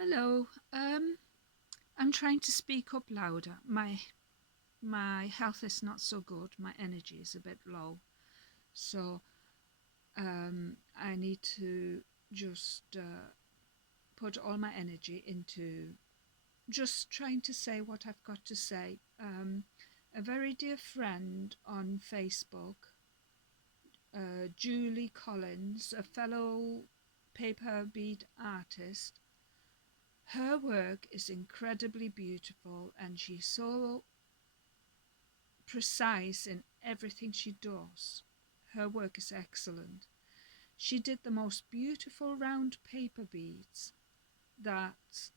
Hello. I'm trying to speak up louder. My health is not so good. My energy is a bit low, so I need to just put all my energy into just trying to say what I've got to say. A very dear friend on Facebook, Julie Collins, a fellow paper bead artist. Her work is incredibly beautiful and she's so precise in everything she does. Her work is excellent. She did the most beautiful round paper beads that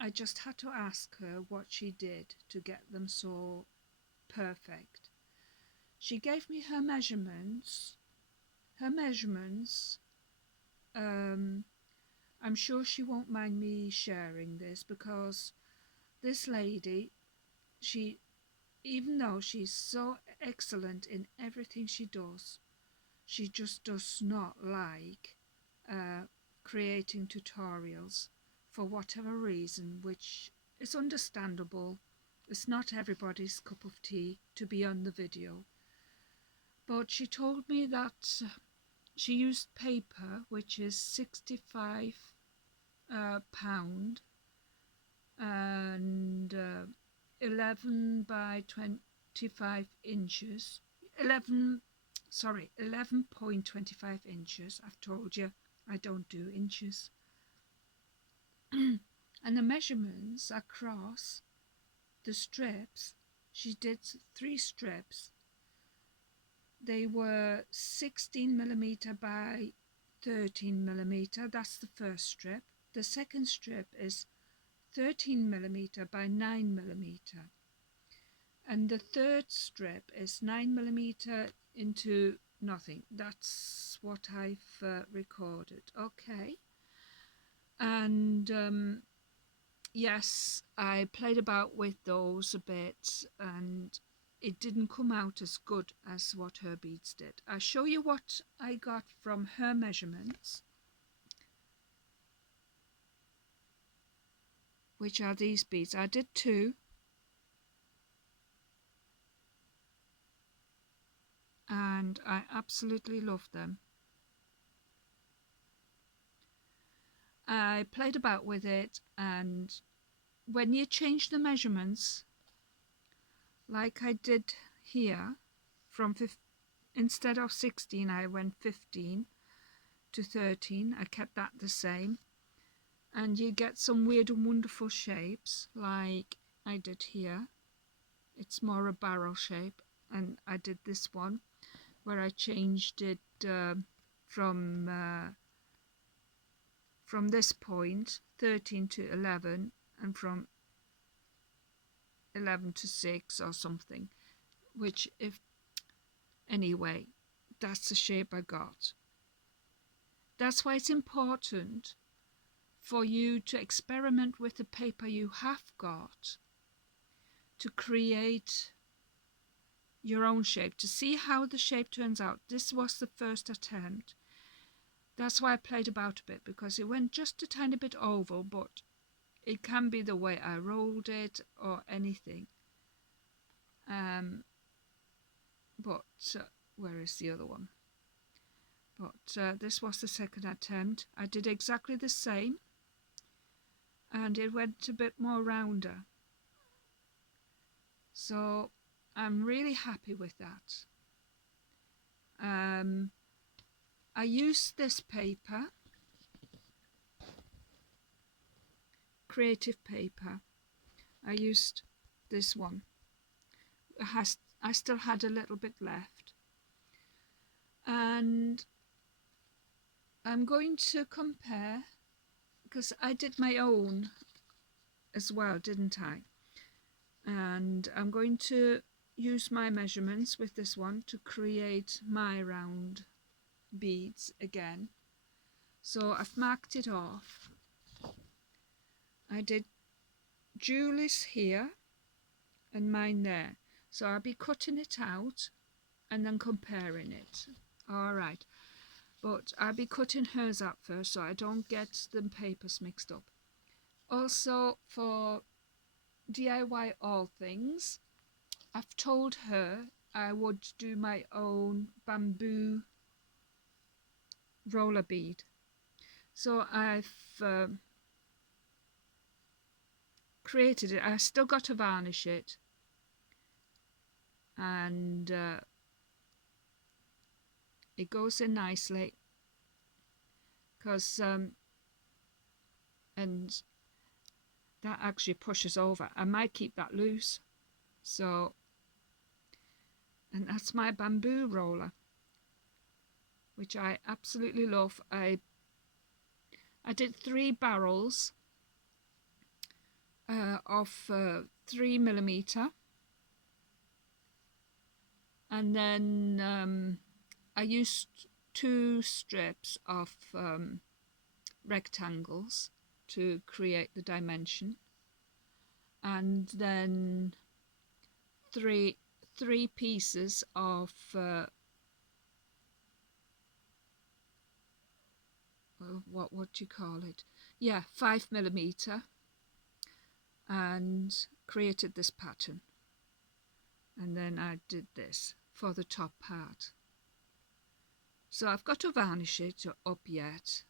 I just had to ask her what she did to get them so perfect. She gave me her measurements. Her measurements, I'm sure she won't mind me sharing this because this lady, she even though she's so excellent in everything she does, she just does not like creating tutorials for whatever reason, which is understandable. It's not everybody's cup of tea to be on the video. But she told me that she used paper, which is 65 pound and 11 by 25 inches. 11.25 inches. I've told you I don't do inches. And the measurements across the strips, she did 3 strips. They were 16mm by 13mm. That's the first strip. The second strip is 13mm by 9mm. And the third strip is 9mm into nothing. That's what I've recorded. Okay. And yes, I played about with those a bit and it didn't come out as good as what her beads did. I'll show you what I got from her measurements, which are these beads. I did 2. And I absolutely love them. I played about with it, and when you change the measurements, like I did here, from instead of 16 I went 15 to 13. I kept that the same, and you get some weird and wonderful shapes like I did here. It's more a barrel shape, and I did this one where I changed it from this point 13 to 11 and from 11 to 6 or something, which anyway, that's the shape I got. That's why it's important for you to experiment with the paper you have got to create your own shape, to see how the shape turns out. This was the first attempt. That's why I played about a bit, because it went just a tiny bit oval, but it can be the way I rolled it or anything. But where is the other one? But this was the second attempt. I did exactly the same, and it went a bit more rounder. So I'm really happy with that. I used this paper, creative paper. I used this one. I still had a little bit left, and I'm going to compare, because I did my own as well, didn't I? And I'm going to use my measurements with this one to create my round beads again. So I've marked it off. I did Julie's here and mine there. So I'll be cutting it out and then comparing it. Alright, but I'll be cutting hers out first so I don't get the papers mixed up. Also for DIY all things, I've told her I would do my own bamboo roller bead. So I've created it. I still got to varnish it, and it goes in nicely because and that actually pushes over. I might keep that loose. So, and that's my bamboo roller, which I absolutely love. I did 3 barrels of 3mm, and then I used 2 strips of rectangles to create the dimension, and then three pieces of what do you call it? Yeah, 5mm, and created this pattern. And then I did this for the top part. So I've got to varnish it up yet,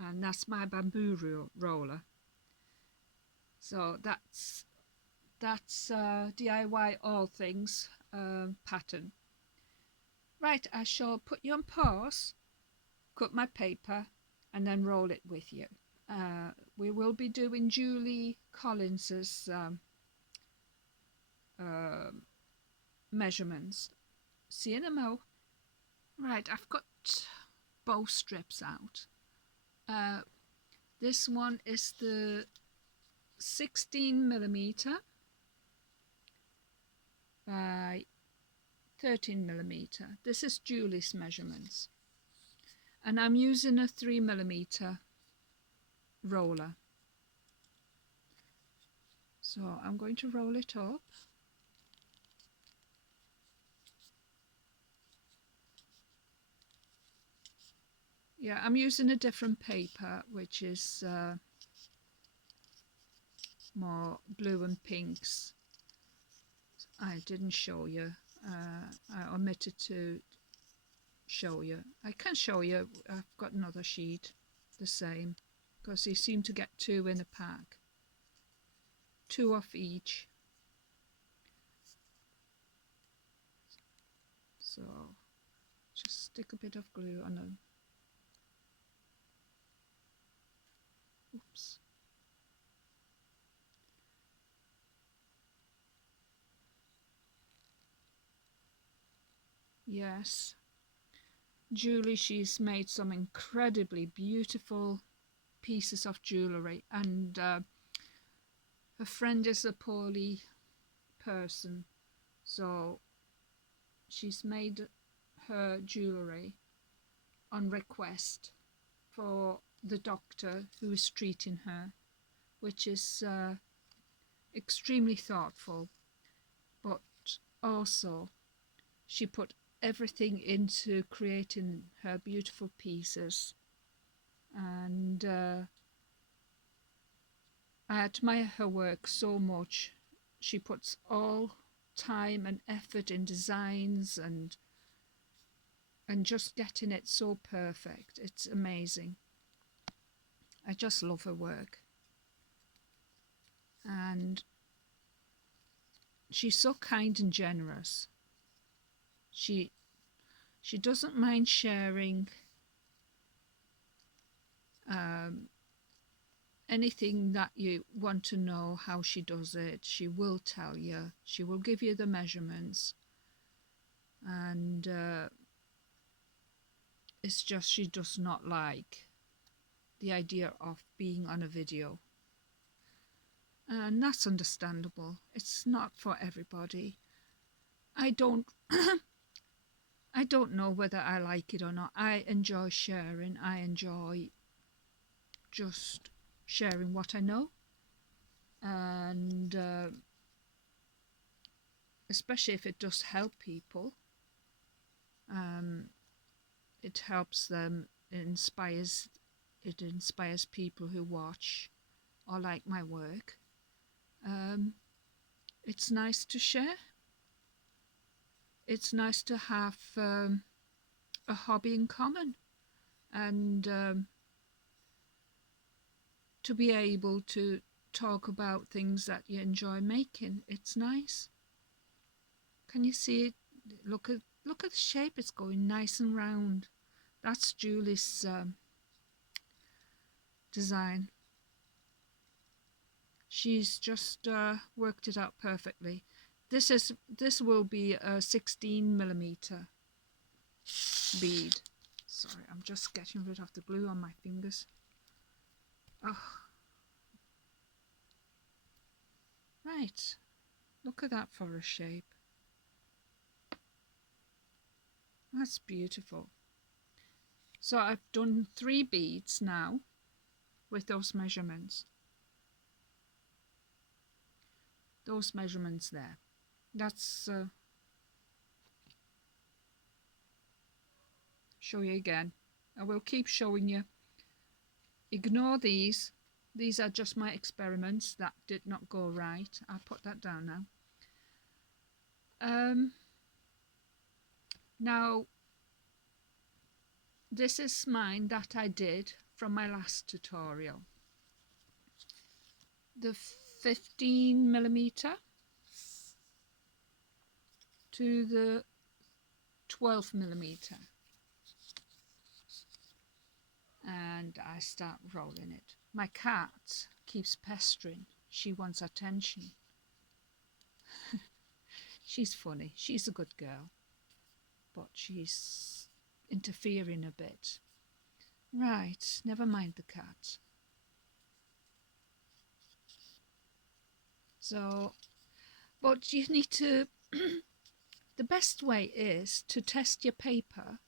and that's my bamboo roller. So that's DIY all things pattern. Right, I shall put you on pause, cut my paper, and then roll it with you. We will be doing Julie Collins's measurements. See you in a mo. Right, I've got bow strips out. This one is the 16mm by 13mm. This is Julie's measurements, and I'm using a 3mm roller. So I'm going to roll it up. Yeah, I'm using a different paper, which is more blue and pinks. I didn't show you. I omitted to show you. I can show you. I've got another sheet, the same, because you seem to get 2 in a pack. 2 of each. So just stick a bit of glue on them. Oops. Yes. Julie, she's made some incredibly beautiful pieces of jewellery, and her friend is a poorly person, so she's made her jewellery on request for the doctor who is treating her, which is extremely thoughtful. But also she put everything into creating her beautiful pieces, and I admire her work so much. She puts all time and effort in designs and just getting it so perfect. It's amazing. I just love her work, and she's so kind and generous. She doesn't mind sharing anything that you want to know how she does it. She will tell you. She will give you the measurements, and it's just she does not like the idea of being on a video, and that's understandable. It's not for everybody. I don't I don't know whether I like it or not. I enjoy sharing. I enjoy just sharing what I know, and especially if it does help people. It helps them. It inspires people who watch, or like my work, it's nice to share. It's nice to have a hobby in common, and to be able to talk about things that you enjoy making. It's nice. Can you see it? Look at the shape. It's going nice and round. That's Julie's design. She's just worked it out perfectly. This will be a 16mm bead. Sorry, I'm just getting rid of the glue on my fingers. Oh. Right, look at that for a shape. That's beautiful. So I've done 3 beads now with those measurements. Those measurements there. That's show you again. I will keep showing you. Ignore these. These are just my experiments that did not go right. I'll put that down now. Now, this is mine that I did from my last tutorial. The 15mm to the 12mm. And I start rolling it. My cat keeps pestering. She wants attention. She's funny. She's a good girl, but she's interfering a bit. Right, never mind the cat. So, but you need to, the best way is to test your paper,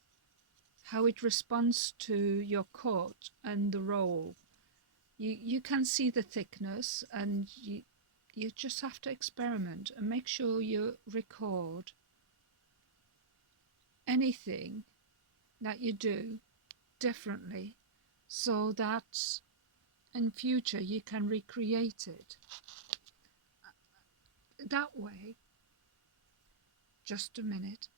how it responds to your cut and the roll. You can see the thickness, and you just have to experiment and make sure you record anything that you do differently, so that in future you can recreate it. That way, just a minute.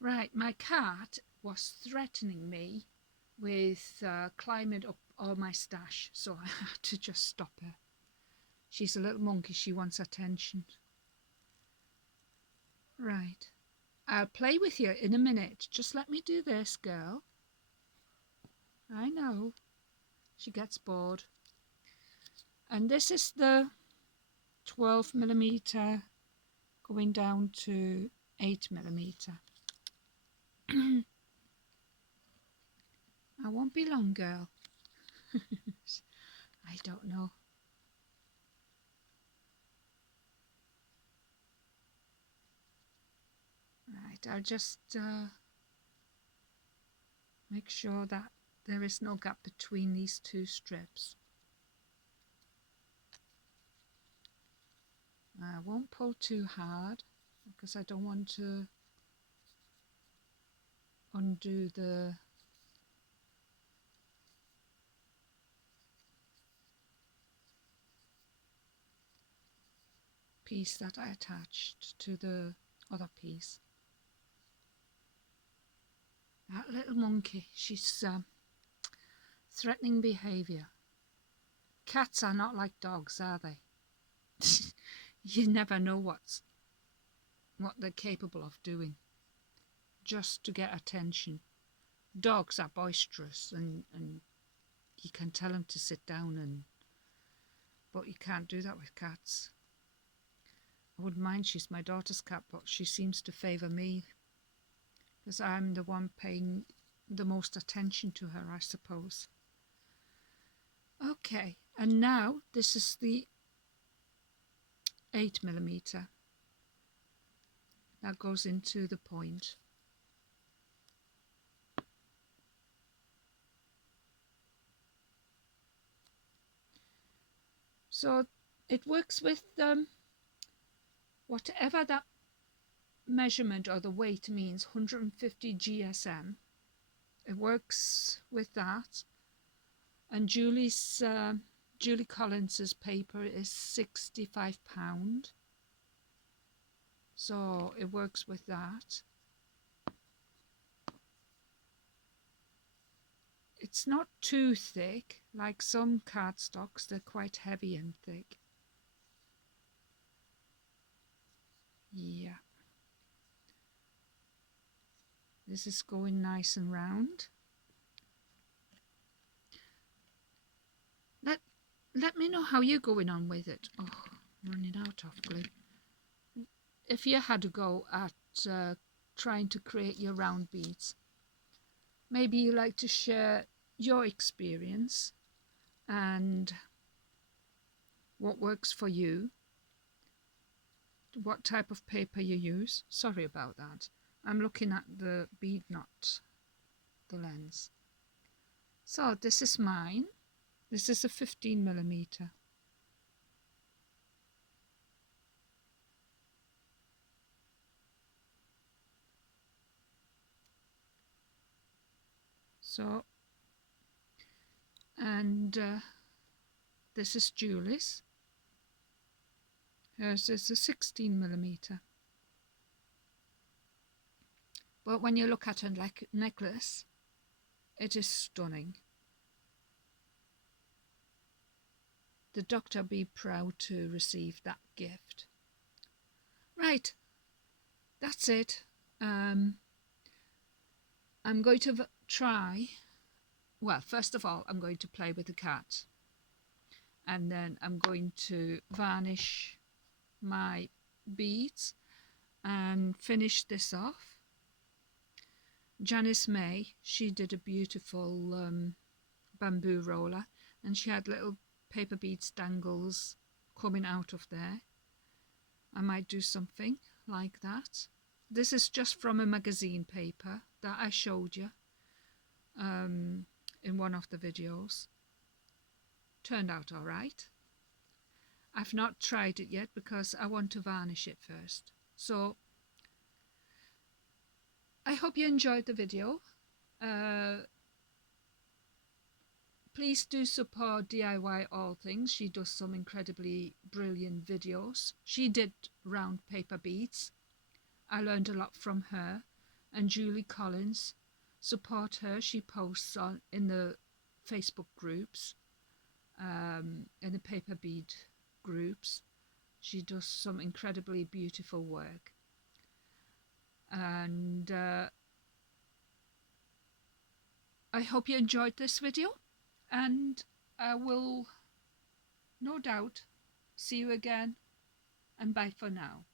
Right, my cat was threatening me with climbing up all my stash, so I had to just stop her. She's a little monkey, she wants attention. Right, I'll play with you in a minute. Just let me do this, girl. I know, she gets bored. And this is the 12mm going down to 8mm. I won't be long, girl. I don't know. Right, I'll just make sure that there is no gap between these 2 strips. I won't pull too hard because I don't want to undo the piece that I attached to the other piece. That little monkey, she's threatening behaviour. Cats are not like dogs, are they? You never know what they're capable of doing just to get attention. Dogs are boisterous, and you can tell them to sit down, but you can't do that with cats. I wouldn't mind, she's my daughter's cat, but she seems to favour me because I'm the one paying the most attention to her, I suppose. Okay, and now this is the 8mm that goes into the point. So it works with whatever that measurement or the weight means, 150 GSM. It works with that. And Julie's Julie Collins's paper is £65, so it works with that. It's not too thick, like some cardstocks, they're quite heavy and thick. Yeah. This is going nice and round. Let me know how you're going on with it. Oh, I'm running out of glue. If you had to go at trying to create your round beads, maybe you like to share your experience and what works for you, what type of paper you use. Sorry about that. I'm looking at the bead, not the lens. So this is mine. This is a 15mm. So, and this is Julie's. Hers is a 16mm. But when you look at a necklace, it is stunning. The doctor be proud to receive that gift. Right, that's it. I'm going to try. Well, first of all, I'm going to play with the cat. And then I'm going to varnish my beads and finish this off. Janice May, she did a beautiful bamboo roller, and she had little paper beads dangles coming out of there. I might do something like that. This is just from a magazine paper that I showed you in one of the videos. Turned out all right. I've not tried it yet because I want to varnish it first. So I hope you enjoyed the video. Please do support DIY All Things. She does some incredibly brilliant videos. She did round paper beads. I learned a lot from her. And Julie Collins, support her. She posts in the Facebook groups, in the paper bead groups. She does some incredibly beautiful work. And I hope you enjoyed this video. And I will no doubt see you again, and bye for now.